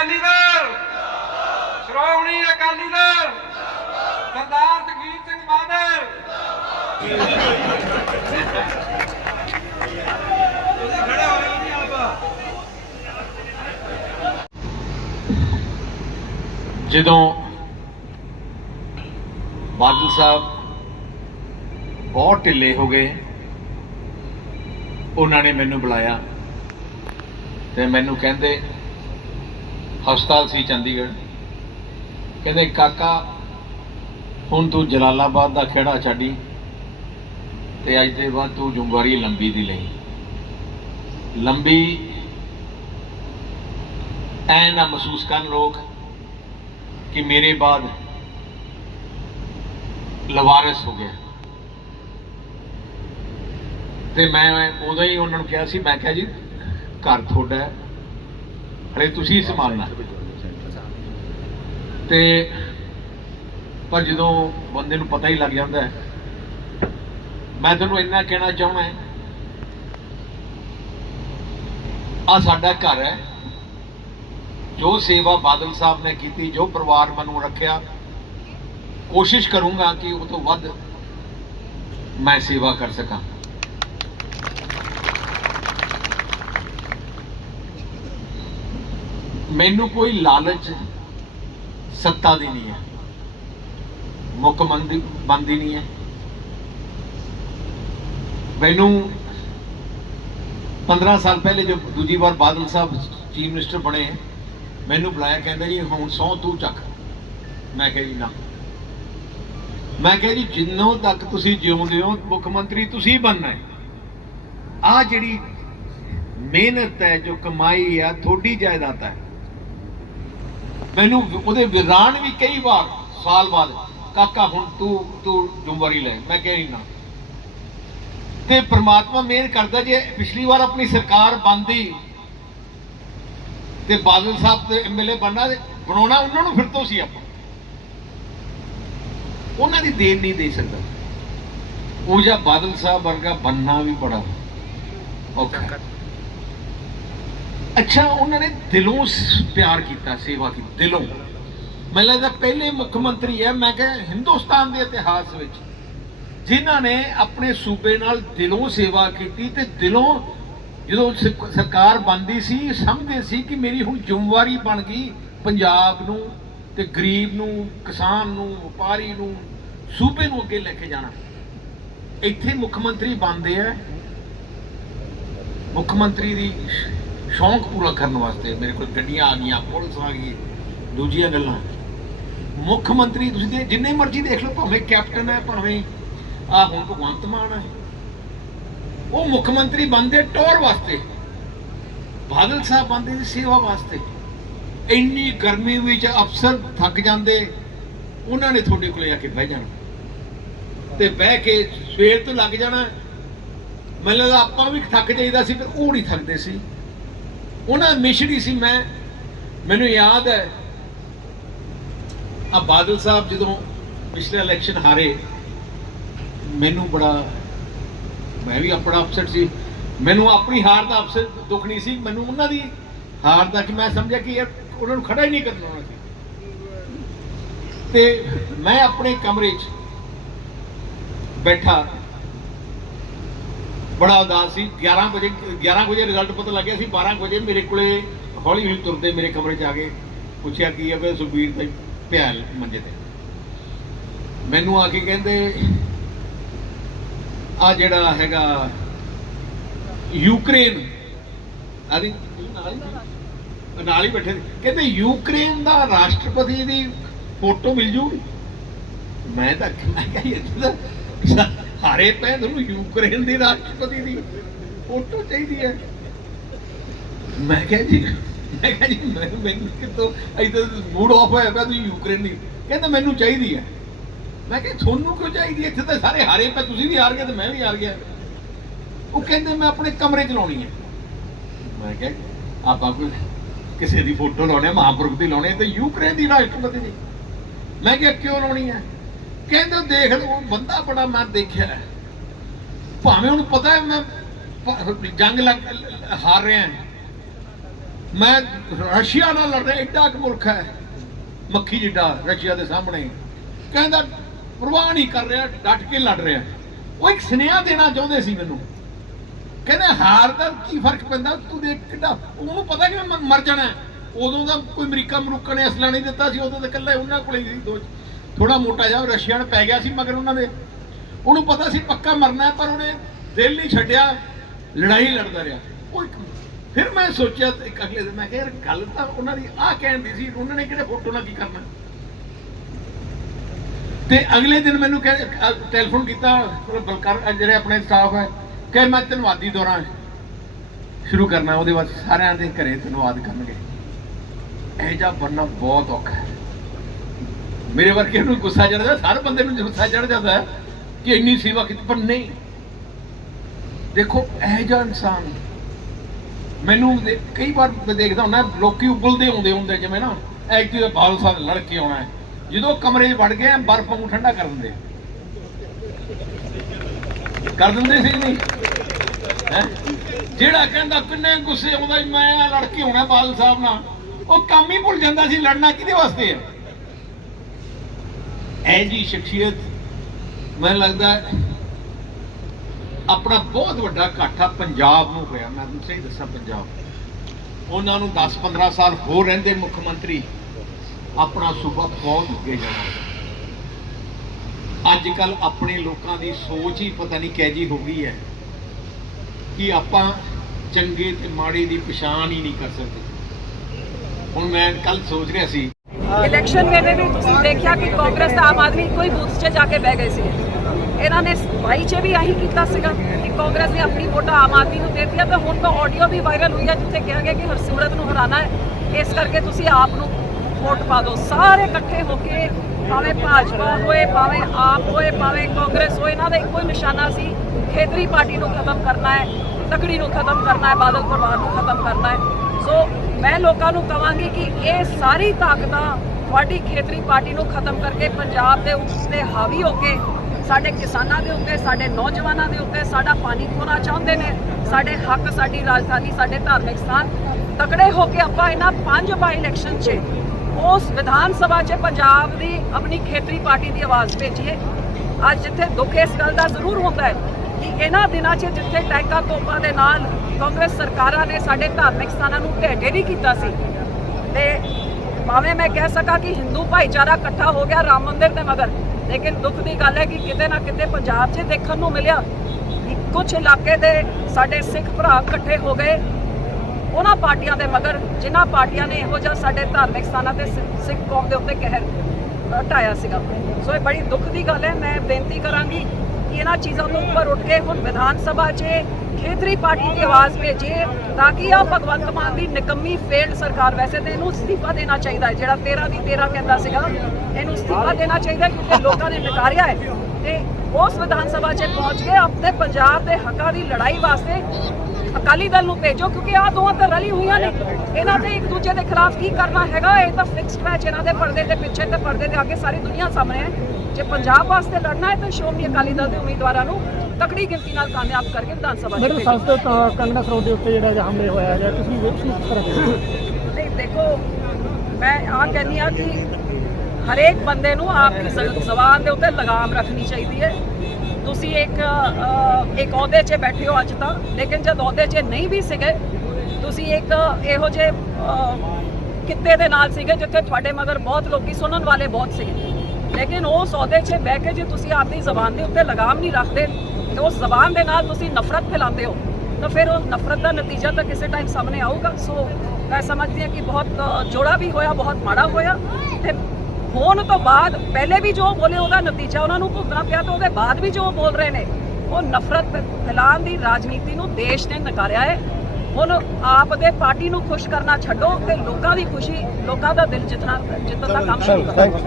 ਅਕਾਲੀ ਦਲ। ਸ਼੍ਰੋਮਣੀ ਅਕਾਲੀ ਦਲ। ਸਰਦਾਰ ਜਗਜੀਤ ਸਿੰਘ ਬਾਦਲ। ਜਦੋਂ ਬਾਦਲ ਸਾਹਿਬ ਬਹੁਤ ਢਿੱਲੇ ਹੋ ਗਏ, ਉਹਨਾਂ ਨੇ ਮੈਨੂੰ ਬੁਲਾਇਆ ਤੇ ਮੈਨੂੰ ਕਹਿੰਦੇ ਹਸਪਤਾਲ ਸੀ ਚੰਡੀਗੜ੍ਹ। ਕਹਿੰਦੇ, ਕਾਕਾ, ਹੁਣ ਤੂੰ ਜਲਾਲਾਬਾਦ ਦਾ ਖੇੜਾ ਛੱਡੀ ਤੇ ਅੱਜ ਦੇ ਬਾਅਦ ਤੂੰ ਜ਼ਿੰਮੇਵਾਰੀ ਲੰਬੀ ਦੀ ਲਈ। ਲੰਬੀ ਐ ਨਾ ਮਹਿਸੂਸ ਕਰਨ ਲੋਕ ਕਿ ਮੇਰੇ ਬਾਅਦ ਲਵਾਰਸ ਹੋ ਗਿਆ। ਤੇ ਮੈਂ ਉਦੋਂ ਹੀ ਉਹਨਾਂ ਨੂੰ ਕਿਹਾ ਸੀ, ਮੈਂ ਕਿਹਾ ਜੀ, ਘਰ ਤੁਹਾਡਾ ਹਲੇ ਤੁਸੀਂ ਸੰਭਾਲਣਾ। ਤੇ ਪਰ ਜਦੋਂ ਬੰਦੇ ਨੂੰ ਪਤਾ ਹੀ ਲੱਗ ਜਾਂਦਾ ਹੈ, ਮੈਂ ਤੁਹਾਨੂੰ ਇੰਨਾ ਕਹਿਣਾ ਚਾਹੁੰਦਾ ਹੈ ਆ ਸਾਡਾ ਘਰ ਹੈ, ਜੋ ਸੇਵਾ ਬਾਦਲ ਸਾਹਿਬ ਨੇ ਕੀਤੀ, ਜੋ ਪਰਿਵਾਰ ਮੈਨੂੰ ਰੱਖਿਆ, ਕੋਸ਼ਿਸ਼ ਕਰੂੰਗਾ ਕਿ ਉਹ ਤੋਂ ਵੱਧ ਮੈਂ ਸੇਵਾ ਕਰ ਸਕਾਂ। ਮੈਨੂੰ ਕੋਈ ਲਾਲਚ ਸੱਤਾ ਦੀ ਨਹੀਂ ਹੈ। ਮੁੱਖ ਮੰਤਰੀ ਬੰਦੀ ਨਹੀਂ ਹੈ। ਮੈਨੂੰ 15 ਸਾਲ ਪਹਿਲੇ ਜੋ ਦੂਜੀ ਵਾਰ ਬਾਦਲ ਸਾਹਿਬ ਚੀਫ ਮਿਨਿਸਟਰ ਬਣੇ, ਮੈਨੂੰ ਬੁਲਾਇਆ, ਕਹਿੰਦਾ ਜੀ, ਹੁਣ ਸੌ ਤੂੰ ਚੱਕ। ਮੈਂ ਕਿਹਾ ਜੀ, ਨਾ। ਮੈਂ ਕਿਹਾ ਜੀ, ਜਿੰਨੋਂ ਤੱਕ ਤੁਸੀਂ ਜਿਉਂਦੇ ਹੋ, ਮੁੱਖ ਮੰਤਰੀ ਤੁਸੀਂ ਬਣਨਾ ਹੈ। ਆ ਜਿਹੜੀ ਮਿਹਨਤ ਹੈ, ਜੋ ਕਮਾਈ ਆ ਥੋੜੀ ਜਾਇਦਾਦ ਹੈ। ਮੈਨੂੰ ਉਹਦੇ ਵਿਰਾਨ ਵੀ ਕਈ ਵਾਰ, ਸਾਲ ਬਾਅਦ, ਕਾਕਾ, ਹੁਣ ਤੂੰ ਤੂੰ ਜ਼ਿੰਮੇਵਾਰੀ ਲੈ। ਮੈਂ ਕਹਿ ਜੀ, ਨਾ। ਤੇ ਪ੍ਰਮਾਤਮਾ ਮਿਹਰ ਕਰਦਾ ਜੇ ਪਿਛਲੀ ਵਾਰ ਆਪਣੀ ਸਰਕਾਰ ਬੰਦੀ ਤੇ ਬਾਦਲ ਸਾਹਿਬ ਤੇ ਐਮਐਲਏ ਬਣਨਾ ਬਣਾਉਣਾ, ਉਹਨਾਂ ਨੂੰ ਫਿਰ ਤੋਂ ਸੀ ਆਪਾਂ। ਉਹਨਾਂ ਦੀ ਦੇਣ ਨਹੀਂ ਦੇ ਸਕਦਾ। ਉਹ ਜਾਂ ਬਾਦਲ ਸਾਹਿਬ ਵਰਗਾ ਬੰਨਾ ਵੀ ਬੜਾ ਔਖਾ ਅੱਛਾ, ਉਹਨਾਂ ਨੇ ਦਿਲੋਂ ਪਿਆਰ ਕੀਤਾ, ਸੇਵਾ ਕੀਤੀ, ਦਿਲੋਂ। ਮੈਨੂੰ ਲੱਗਦਾ ਪਹਿਲੇ ਮੁੱਖ ਮੰਤਰੀ ਹੈ, ਮੈਂ ਕਿਹਾ ਹਿੰਦੁਸਤਾਨ ਦੇ ਇਤਿਹਾਸ ਵਿੱਚ, ਜਿਨ੍ਹਾਂ ਨੇ ਆਪਣੇ ਸੂਬੇ ਨਾਲ ਦਿਲੋਂ ਸੇਵਾ ਕੀਤੀ ਤੇ ਦਿਲੋਂ ਜਦੋਂ ਸਰਕਾਰ ਬਣਦੀ ਸੀ, ਸਮਝਦੇ ਸੀ ਕਿ ਮੇਰੀ ਹੁਣ ਜ਼ਿੰਮੇਵਾਰੀ ਬਣ ਗਈ ਪੰਜਾਬ ਨੂੰ ਤੇ ਗਰੀਬ ਨੂੰ, ਕਿਸਾਨ ਨੂੰ, ਵਪਾਰੀ ਨੂੰ, ਸੂਬੇ ਨੂੰ ਅੱਗੇ ਲੈ ਕੇ ਜਾਣਾ। ਇੱਥੇ ਮੁੱਖ ਮੰਤਰੀ ਬਣਦੇ ਆ। ਮੁੱਖ ਮੰਤਰੀ ਦੀ ਸ਼ੌਂਕ ਪੂਰਾ ਕਰਨ ਵਾਸਤੇ ਮੇਰੇ ਕੋਲ ਗੱਡੀਆਂ ਆ ਗਈਆਂ, ਪੁਲਿਸ ਆ ਗਈ, ਦੂਜੀਆਂ ਗੱਲਾਂ। ਮੁੱਖ ਮੰਤਰੀ, ਤੁਸੀਂ ਦੇ ਜਿੰਨੇ ਮਰਜ਼ੀ ਦੇਖ ਲਓ, ਭਾਵੇਂ ਕੈਪਟਨ ਹੈ, ਭਾਵੇਂ ਆ ਹੁਣ ਭਗਵੰਤ ਮਾਨ ਹੈ। ਉਹ ਮੁੱਖ ਮੰਤਰੀ ਬਣਦੇ ਟੌਰ ਵਾਸਤੇ, ਬਾਦਲ ਸਾਹਿਬ ਬਣਦੇ ਸੀ ਸੇਵਾ ਵਾਸਤੇ। ਇੰਨੀ ਗਰਮੀ ਵਿੱਚ ਅਫਸਰ ਥੱਕ ਜਾਂਦੇ, ਉਹਨਾਂ ਨੇ ਤੁਹਾਡੇ ਕੋਲੇ ਆ ਕੇ ਬਹਿ ਜਾਣਾ। ਤੇ ਬਹਿ ਕੇ ਸਵੇਰ ਤੋਂ ਲੱਗ ਜਾਣਾ। ਮੈਨੂੰ ਲੱਗਦਾ ਆਪਾਂ ਵੀ ਥੱਕ ਜਾਈਦਾ ਸੀ ਪਰ ਉਹ ਨਹੀਂ ਥੱਕਦੇ ਸੀ। ਉਹਨਾਂ ਮਿਸ਼ਰੀ ਸੀ ਮੈਂ। ਮੈਨੂੰ ਯਾਦ ਹੈ ਆ ਬਾਦਲ ਸਾਹਿਬ ਜਦੋਂ ਪਿਛਲੇ ਇਲੈਕਸ਼ਨ ਹਾਰੇ, ਮੈਨੂੰ ਬੜਾ, ਮੈਂ ਵੀ ਆਪਣਾ ਅਪਸੈਟ ਸੀ। ਮੈਨੂੰ ਆਪਣੀ ਹਾਰ ਦਾ ਅਪਸੈਟ ਦੁੱਖ ਨਹੀਂ ਸੀ, ਮੈਨੂੰ ਉਹਨਾਂ ਦੀ ਹਾਰ ਦਾ ਕਿ ਮੈਂ ਸਮਝਿਆ ਕਿ ਯਾਰ ਉਹਨਾਂ ਨੂੰ ਖੜਾ ਹੀ ਨਹੀਂ ਕਰਨਾ ਆਉਣਾ ਸੀ। ਤੇ ਮੈਂ ਆਪਣੇ ਕਮਰੇ 'ਚ ਬੈਠਾ ਬੜਾ ਉਦਾਸ ਸੀ। 11 ਵਜੇ 11 ਵਜੇ ਰਿਜ਼ਲਟ ਪਤਾ ਲੱਗਿਆ ਸੀ 12 ਵਜੇ ਮੇਰੇ ਕੋਲੇ ਹੌਲੀ ਹੌਲੀ ਤੁਰਦੇ ਮੇਰੇ ਕਮਰੇ 'ਚ ਆ ਕੇ ਪੁੱਛਿਆ ਕੀ ਹੈ ਵੀ ਸੁਖਬੀਰ ਭਾਈ ਪਿਆ ਮੰਜੇ ਤੇ। ਮੈਨੂੰ ਆ ਕੇ ਕਹਿੰਦੇ, ਆ ਜਿਹੜਾ ਹੈਗਾ ਯੂਕਰੇਨ, ਆਦੀ, ਨਾਲ ਹੀ ਬੈਠੇ ਸੀ। ਕਹਿੰਦੇ, ਯੂਕਰੇਨ ਦਾ ਰਾਸ਼ਟਰਪਤੀ ਦੀ ਫੋਟੋ ਮਿਲ ਜੂਗੀ? ਮੈਂ ਤਾਂ ਮੈਂ ਕਿਹਾ ਤਾਂ ਹਾਰੇ ਪੈ ਤੁਹਾਨੂੰ ਯੂਕਰੇਨ ਦੀ ਰਾਸ਼ਟਰਪਤੀ ਦੀ ਫੋਟੋ ਚਾਹੀਦੀ ਹੈ। ਮੈਂ ਕਿਹਾ ਜੀ, ਮੈਂ ਕਿਹਾ ਜੀ ਮੈਨੂੰ ਮੈਨੂੰ ਕਿਤੋਂ ਇਦਾਂ ਮੂਡ ਆਫ ਹੋਇਆ ਪਿਆ ਤੁਸੀਂ ਯੂਕਰੇਨ ਦੀ। ਕਹਿੰਦਾ ਮੈਨੂੰ ਚਾਹੀਦੀ ਹੈ। ਮੈਂ ਕਿਹਾ ਤੁਹਾਨੂੰ ਕਿਉਂ ਚਾਹੀਦੀ ਹੈ? ਇੱਥੇ ਤਾਂ ਸਾਰੇ ਹਾਰੇ ਪਏ, ਤੁਸੀਂ ਵੀ ਹਾਰ ਗਏ ਤੇ ਮੈਂ ਵੀ ਹਾਰ ਗਿਆ। ਉਹ ਕਹਿੰਦੇ ਮੈਂ ਆਪਣੇ ਕਮਰੇ ਚ ਲਾਉਣੀ ਹੈ। ਮੈਂ ਕਿਹਾ ਆਪਾਂ ਕੋਈ ਕਿਸੇ ਦੀ ਫੋਟੋ ਲਾਉਣੀ ਮਹਾਂਪੁਰਖ ਦੀ ਲਾਉਣੀ ਹੈ ਤੇ ਯੂਕਰੇਨ ਦੀ ਰਾਸ਼ਟਰਪਤੀ ਦੀ। ਮੈਂ ਕਿਹਾ ਕਿਉਂ ਲਾਉਣੀ ਹੈ? ਕਹਿੰਦੇ ਦੇਖ ਲਓ ਬੰਦਾ ਬੜਾ ਮੈਂ ਦੇਖਿਆ ਭਾਵੇਂ ਉਹਨੂੰ ਪਤਾ ਹੈ, ਮੈਂ ਜੰਗ ਲੱਗ, ਹਾਰ ਰਿਹਾ ਮੈਂ ਰਸ਼ੀਆ ਨਾਲ ਲੜ ਰਿਹਾ, ਐਡਾ ਕੁ ਮੁਲਕ ਹੈ। ਮੱਖੀ ਜਿੱਡਾ ਰਸ਼ੀਆ ਦੇ ਸਾਹਮਣੇ। ਕਹਿੰਦਾ ਪ੍ਰਵਾਹ ਨਹੀਂ ਕਰ ਰਿਹਾ, ਡਟ ਕੇ ਲੜ ਰਿਹਾ। ਉਹ ਇੱਕ ਸੁਨੇਹਾ ਦੇਣਾ ਚਾਹੁੰਦੇ ਸੀ ਮੈਨੂੰ। ਕਹਿੰਦੇ ਹਾਰ ਦਾ ਕੀ ਫ਼ਰਕ ਪੈਂਦਾ? ਤੂੰ ਦੇਖ ਕਿੱਡਾ, ਉਹਨੂੰ ਪਤਾ ਕਿ ਮੈਂ ਮਰ ਜਾਣਾ ਉਦੋਂ ਦਾ ਕੋਈ ਅਮਰੀਕਾ ਮਰੂਕਾ ਨੇ ਅਸਲਾ ਨਹੀਂ ਦਿੱਤਾ ਸੀ, ਉਦੋਂ ਤਾਂ ਇਕੱਲਾ ਉਹਨਾਂ ਕੋਲੇ ਹੀ ਸੀ, ਦੋ ਥੋੜਾ ਮੋਟਾ ਜਿਹਾ ਰਸ਼ੀਆ ਪੈ ਗਿਆ ਸੀ ਮਗਰ ਉਹਨਾਂ ਦੇ। ਉਹਨੂੰ ਪਤਾ ਸੀ ਪੱਕਾ ਮਰਨਾ ਪਰ ਉਹਨੇ ਦਿਲ ਨਹੀਂ ਛੱਡਿਆ, ਲੜਾਈ ਲੜਦਾ ਰਿਹਾ। ਉਹ ਇੱਕ ਫਿਰ ਮੈਂ ਸੋਚਿਆ ਇੱਕ ਅਗਲੇ ਦਿਨ, ਮੈਂ ਕਿਹਾ, ਯਾਰ ਗੱਲ ਤਾਂ ਉਹਨਾਂ ਦੀ ਆਹ ਕਹਿਣ ਦੀ ਸੀ, ਉਹਨਾਂ ਨੇ ਕਿਹੜੇ ਫੋਟੋ ਨਾਲ ਕੀ ਕਰਨਾ? ਤੇ ਅਗਲੇ ਦਿਨ ਮੈਨੂੰ ਕਹੇ ਟੈਲੀਫੋਨ ਕੀਤਾ ਉਹ ਜਿਹੜੇ ਆਪਣੇ ਸਟਾਫ ਹੈ, ਕਿ ਮੈਂ ਧੰਨਵਾਦੀ ਦੌਰਾਨ ਸ਼ੁਰੂ ਕਰਨਾ, ਉਹਦੇ ਬਾਅਦ ਸਾਰਿਆਂ ਦੇ ਘਰੇ ਧੰਨਵਾਦ ਕਰਨਗੇ। ਇਹ ਜਾ ਬੰਨਾ ਬਹੁਤ ਔਖਾ ਹੈ। ਮੇਰੇ ਵਰਗੇ ਨੂੰ ਗੁੱਸਾ ਚੜ ਜਾਂਦਾ, ਹਰ ਬੰਦੇ ਨੂੰ ਗੁੱਸਾ ਚੜ ਜਾਂਦਾ ਕਿ ਇੰਨੀ ਸੇਵਾ ਕੀਤੀ, ਪਰ ਨਹੀਂ। ਦੇਖੋ, ਇਹ ਜਿਹਾ ਇਨਸਾਨ, ਮੈਨੂੰ ਕਈ ਵਾਰ ਮੈਂ ਦੇਖਦਾ ਹੁੰਦਾ, ਲੋਕੀ ਉਬਲਦੇ ਆਉਂਦੇ ਹੁੰਦੇ ਜਿਵੇਂ ਨਾ ਐਕਟਿਵ ਬਾਲ ਸਾਹ ਲੜ ਕੇ ਆਉਣਾ ਜਦੋਂ ਕਮਰੇ 'ਚ ਵੜ ਗਏ, ਬਰਫ਼ ਨੂੰ ਠੰਡਾ ਕਰ ਦਿੰਦੇ। ਕਰ ਦਿੰਦੇ ਸੀ ਨਹੀਂ? ਜਿਹੜਾ ਕਹਿੰਦਾ, ਕਿੰਨੇ ਗੁੱਸੇ ਆਉਂਦਾ, ਮੈਂ ਆ ਲੜ ਕੇ ਆਉਣਾ ਬਾਦਲ ਸਾਹਿਬ ਨਾਲ, ਉਹ ਕੰਮ ਹੀ ਭੁੱਲ ਜਾਂਦਾ ਸੀ ਲੜਨਾ ਕਿਹਦੇ ਵਾਸਤੇ ਹੈ ਐ ਜੀ ਸ਼ਖਸੀਅਤ, ਮੈਨੂੰ ਲੱਗਦਾ ਆਪਣਾ ਬਹੁਤ ਵੱਡਾ ਘਾਟਾ ਪੰਜਾਬ ਨੂੰ ਹੋਇਆ। ਮੈਂ ਤੁਹਾਨੂੰ ਸਹੀ ਦੱਸਾਂ ਪੰਜਾਬ। ਉਹਨਾਂ ਨੂੰ 10-15 ਸਾਲ ਹੋਰ ਰਹਿੰਦੇ ਮੁੱਖ ਮੰਤਰੀ ਆਪਣਾ ਸੂਬਾ ਬਹੁਤ ਅੱਗੇ ਜਾਣਾ? ਅੱਜ ਕੱਲ ਆਪਣੇ ਲੋਕਾਂ ਦੀ ਸੋਚ ਹੀ ਪਤਾ ਨਹੀਂ ਕਿਹੋ ਜਿਹੀ ਹੋ ਗਈ ਹੈ ਕਿ ਆਪਾਂ ਚੰਗੇ ਤੇ ਮਾੜੇ ਦੀ ਪਛਾਣ ਹੀ ਨਹੀਂ ਕਰ ਸਕਦੇ। ਹੁਣ ਮੈਂ ਕੱਲ ਸੋਚ ਰਿਹਾ ਸੀ ਇਲੈਕਸ਼ਨ ਵੇਲੇ ਵੀ ਤੁਸੀਂ ਦੇਖਿਆ ਕਿ ਕਾਂਗਰਸ ਤੇ ਆਮ ਆਦਮੀ ਕੋਈ ਬੂਥ 'ਚ ਜਾ ਕੇ ਬਹਿ ਗਏ ਸੀ। ਇਹਨਾਂ ਨੇ 22 'ਚ ਵੀ ਆਹੀ ਕੀਤਾ ਸੀਗਾ ਕਿ ਕਾਂਗਰਸ ਨੇ ਆਪਣੀ ਵੋਟਾਂ ਆਮ ਆਦਮੀ ਨੂੰ ਦੇ ਦਿੱਤੀਆਂ। ਤਾਂ ਹੁਣ ਤਾਂ ਆਡੀਓ ਵੀ ਵਾਇਰਲ ਹੋਈ ਹੈ ਜਿੱਥੇ ਕਿਹਾ ਗਿਆ ਕਿ ਹਰਸੂਰਤ ਨੂੰ ਹਰਾਣਾ ਹੈ। ਇਸ ਕਰਕੇ ਤੁਸੀਂ ਆਪ ਨੂੰ ਵੋਟ ਪਾ ਦਿਓ। ਸਾਰੇ ਇਕੱਠੇ ਹੋ ਕੇ ਭਾਵੇਂ ਭਾਜਪਾ ਹੋਏ, ਭਾਵੇਂ ਆਪ ਹੋਏ, ਭਾਵੇਂ ਕਾਂਗਰਸ ਹੋਏ, ਇਹਨਾਂ ਦਾ ਇੱਕੋ ਹੀ ਨਿਸ਼ਾਨਾ ਸੀ, ਖੇਤਰੀ ਪਾਰਟੀ ਨੂੰ ਖਤਮ ਕਰਨਾ ਹੈ। ਤਕੜੀ ਨੂੰ ਖਤਮ ਕਰਨਾ ਹੈ, ਬਾਦਲ ਪਰਿਵਾਰ ਨੂੰ ਖਤਮ ਕਰਨਾ ਹੈ। ਸੋ ਮੈਂ ਲੋਕਾਂ ਨੂੰ ਕਹਾਂਗੀ ਕਿ ਇਹ ਸਾਰੀ ਤਾਕਤਾਂ ਤੁਹਾਡੀ ਖੇਤਰੀ ਪਾਰਟੀ ਨੂੰ ਖਤਮ ਕਰਕੇ ਪੰਜਾਬ ਦੇ ਉੱਤੇ ਹਾਵੀ ਹੋ ਕੇ, ਸਾਡੇ ਕਿਸਾਨਾਂ ਦੇ ਉੱਤੇ, ਸਾਡੇ ਨੌਜਵਾਨਾਂ ਦੇ ਉੱਤੇ ਸਾਡਾ ਪਾਣੀ ਖੋਣਾ ਚਾਹੁੰਦੇ ਨੇ। ਸਾਡੇ ਹੱਕ, ਸਾਡੀ ਰਾਜਧਾਨੀ, ਸਾਡੇ ਧਾਰਮਿਕ ਸਥਾਨ ਤਕੜੇ ਹੋ ਕੇ ਆਪਾਂ ਇਹਨਾਂ ਪੰਜ ਬਾਈ ਇਲੈਕਸ਼ਨ 'ਚ, ਉਸ ਵਿਧਾਨ ਸਭਾ 'ਚ ਪੰਜਾਬ ਦੀ ਆਪਣੀ ਖੇਤਰੀ ਪਾਰਟੀ ਦੀ ਆਵਾਜ਼ ਭੇਜੀਏ। ਅੱਜ ਜਿੱਥੇ ਦੁੱਖ ਇਸ ਗੱਲ ਦਾ ਜ਼ਰੂਰ ਹੁੰਦਾ ਹੈ ਕਿ ਇਹਨਾਂ ਦਿਨਾਂ 'ਚ ਜਿੱਥੇ ਟੈਂਕਾਂ ਤੋਪਾਂ ਦੇ ਨਾਲ ਕਾਂਗਰਸ ਸਰਕਾਰਾਂ ਨੇ ਸਾਡੇ ਧਾਰਮਿਕ ਸਥਾਨਾਂ ਨੂੰ ਢਹਿ ਢੇਰੀ ਕੀਤਾ ਸੀ ਤੇ ਭਾਵੇਂ ਮੈਂ ਕਹਿ ਸਕਾਂ ਕਿ ਹਿੰਦੂ ਭਾਈਚਾਰਾ ਇਕੱਠਾ ਹੋ ਗਿਆ ਰਾਮ ਮੰਦਿਰ ਦੇ ਮਗਰ ਲੇਕਿਨ ਦੁੱਖ ਦੀ ਗੱਲ ਹੈ ਕਿ ਕਿਤੇ ਨਾ ਕਿਤੇ ਪੰਜਾਬ 'ਚ ਦੇਖਣ ਨੂੰ ਮਿਲਿਆ ਕਿ ਕੁਝ ਇਲਾਕੇ ਦੇ ਸਾਡੇ ਸਿੱਖ ਭਰਾ ਇਕੱਠੇ ਹੋ ਗਏ ਉਹਨਾਂ ਪਾਰਟੀਆਂ ਦੇ ਮਗਰ ਜਿਨ੍ਹਾਂ ਪਾਰਟੀਆਂ ਨੇ ਇਹੋ ਜਿਹਾ ਸਾਡੇ ਧਾਰਮਿਕ ਸਥਾਨਾਂ ਤੇ ਸਿ- ਸਿੱਖ ਕੌਮ ਦੇ ਉੱਤੇ ਕਹਿਰ ਅ, ਢਾਇਆ ਸੀਗਾ। ਸੋ ਇਹ ਬੜੀ ਦੁੱਖ ਦੀ ਗੱਲ ਹੈ ਮੈਂ ਬੇਨਤੀ ਕਰਾਂਗੀ ਇਹਨਾਂ ਚੀਜ਼ਾਂ ਤੋਂ ਉੱਪਰ ਉੱਠ ਕੇ ਹੁਣ ਵਿਧਾਨ ਸਭਾ 'ਚ ਖੇਤਰੀ ਪਾਰਟੀ ਦੀ ਆਵਾਜ਼ ਭੇਜੀਏ ਤਾਂ ਕਿ ਆ ਭਗਵੰਤ ਮਾਨ ਦੀ ਨਿਕੰਮੀ ਫੇਲਡ ਸਰਕਾਰ ਵੈਸੇ ਤੇ ਇਹਨੂੰ ਅਸਤੀਫਾ ਦੇਣਾ ਚਾਹੀਦਾ ਜਿਹੜਾ 13 ਦੀ 13 ਕਹਿੰਦਾ ਸੀਗਾ, ਇਹਨੂੰ ਅਸਤੀਫਾ ਦੇਣਾ ਚਾਹੀਦਾ ਕਿਉਂਕਿ ਲੋਕਾਂ ਨੇ ਨਕਾਰਿਆ ਹੈ। ਤੇ ਉਸ ਵਿਧਾਨ ਸਭਾ 'ਚ ਪਹੁੰਚ ਕੇ ਆਪਣੇ ਪੰਜਾਬ ਦੇ ਹੱਕਾਂ ਦੀ ਲੜਾਈ ਵਾਸਤੇ ਅਕਾਲੀ ਦਲ ਨੂੰ ਭੇਜੋ, ਕਿਉਂਕਿ ਆਹ ਦੋਵਾਂ ਤਾਂ ਰਲੀ ਹੋਈਆਂ ਨੇ। ਇਹਨਾਂ ਤੇ ਇੱਕ ਦੂਜੇ ਦੇ ਖਿਲਾਫ ਕੀ ਕਰਨਾ ਹੈਗਾ, ਇਹ ਤਾਂ ਫਿਕਸਡ ਮੈਚ ਇਹਨਾਂ ਦੇ ਪਰਦੇ ਦੇ ਪਿੱਛੇ ਤੇ ਪਰਦੇ ਦੇ ਅੱਗੇ ਸਾਰੀ ਦੁਨੀਆ ਸਾਹਮਣੇ ਹੈ। ਜੇ ਪੰਜਾਬ ਵਾਸਤੇ ਲੜਨਾ ਹੈ ਤਾਂ ਸ਼੍ਰੋਮਣੀ ਅਕਾਲੀ ਦਲ ਦੇ ਉਮੀਦਵਾਰਾਂ ਨੂੰ ਤਕੜੀ ਗਿਣਤੀ ਨਾਲ ਕਾਮਯਾਬ ਕਰਕੇ ਵਿਧਾਨ ਸਭਾ 'ਚ ਮੇਰੇ। ਸੰਸਦ ਤੋਂ ਕੰਗਣਾ ਸਰੋਤ ਦੇ ਉੱਤੇ ਜਿਹੜਾ ਹਮਲੇ ਹੋਇਆ ਹੈ ਤੁਸੀਂ ਵੇਖੀ ਕਿਸ ਤਰ੍ਹਾਂ? ਨਹੀਂ ਦੇਖੋ ਮੈਂ ਆ ਕਹਿੰਦੀ ਆ ਕਿ ਹਰੇਕ ਬੰਦੇ ਨੂੰ ਆਪਣੀ ਜ਼- ਜ਼ਬਾਨ ਦੇ ਉੱਤੇ ਲਗਾਮ ਰੱਖਣੀ ਚਾਹੀਦੀ ਹੈ ਤੁਸੀਂ ਇੱਕ ਇੱਕ ਅਹੁਦੇ 'ਚ ਬੈਠੇ ਹੋ ਅੱਜ ਤਾਂ ਲੇਕਿਨ ਜਦ ਅਹੁਦੇ 'ਚ ਨਹੀਂ ਵੀ ਸੀਗੇ ਤੁਸੀਂ ਇੱਕ ਇਹੋ ਜਿਹੇ ਕਿੱਤੇ ਦੇ ਨਾਲ ਸੀਗੇ ਜਿੱਥੇ ਤੁਹਾਡੇ ਮਗਰ ਬਹੁਤ ਲੋਕੀ ਸੁਣਨ ਵਾਲੇ ਬਹੁਤ ਸੀਗੇ ਲੇਕਿਨ ਉਸ ਅਹੁਦੇ 'ਚ ਬਹਿ ਕੇ ਜੇ ਤੁਸੀਂ ਆਪਣੀ ਜ਼ਬਾਨ ਦੇ ਉੱਤੇ ਲਗਾਮ ਨਹੀਂ ਰੱਖਦੇ ਤੇ ਉਸ ਜ਼ਬਾਨ ਦੇ ਨਾਲ ਤੁਸੀਂ ਨਫ਼ਰਤ ਫੈਲਾਉਂਦੇ ਹੋ, ਤਾਂ ਫਿਰ ਉਹ ਨਫ਼ਰਤ ਦਾ ਨਤੀਜਾ ਤਾਂ ਕਿਸੇ ਟਾਈਮ ਸਾਹਮਣੇ ਆਊਗਾ। ਸੋ ਮੈਂ ਸਮਝਦੀ ਹਾਂ ਕਿ ਬਹੁਤ ਜੋੜਾ ਵੀ ਹੋਇਆ, ਬਹੁਤ ਮਾੜਾ ਹੋਇਆ ਤੇ ਹੋਣ ਤੋਂ ਬਾਅਦ ਪਹਿਲੇ ਵੀ ਜੋ ਬੋਲੇ ਉਹਦਾ ਨਤੀਜਾ ਉਹਨਾਂ ਨੂੰ ਭੁਗਤਣਾ ਪਿਆ ਤੇ ਉਹਦੇ ਬਾਅਦ ਵੀ ਜੋ ਬੋਲ ਰਹੇ ਨੇ, ਉਹ ਨਫ਼ਰਤ ਫੈਲਾਉਣ ਦੀ ਰਾਜਨੀਤੀ ਨੂੰ ਦੇਸ਼ ਨੇ ਨਕਾਰਿਆ ਹੈ। ਹੁਣ ਆਪ ਦੇ ਪਾਰਟੀ ਨੂੰ ਖੁਸ਼ ਕਰਨਾ ਛੱਡੋ ਤੇ ਲੋਕਾਂ ਦੀ ਖੁਸ਼ੀ, ਲੋਕਾਂ ਦਾ ਦਿਲ ਜਿੱਤਣਾ, ਜਿੱਤਣ ਦਾ ਕੰਮ ਸ਼ੁਰੂ ਕਰੋ।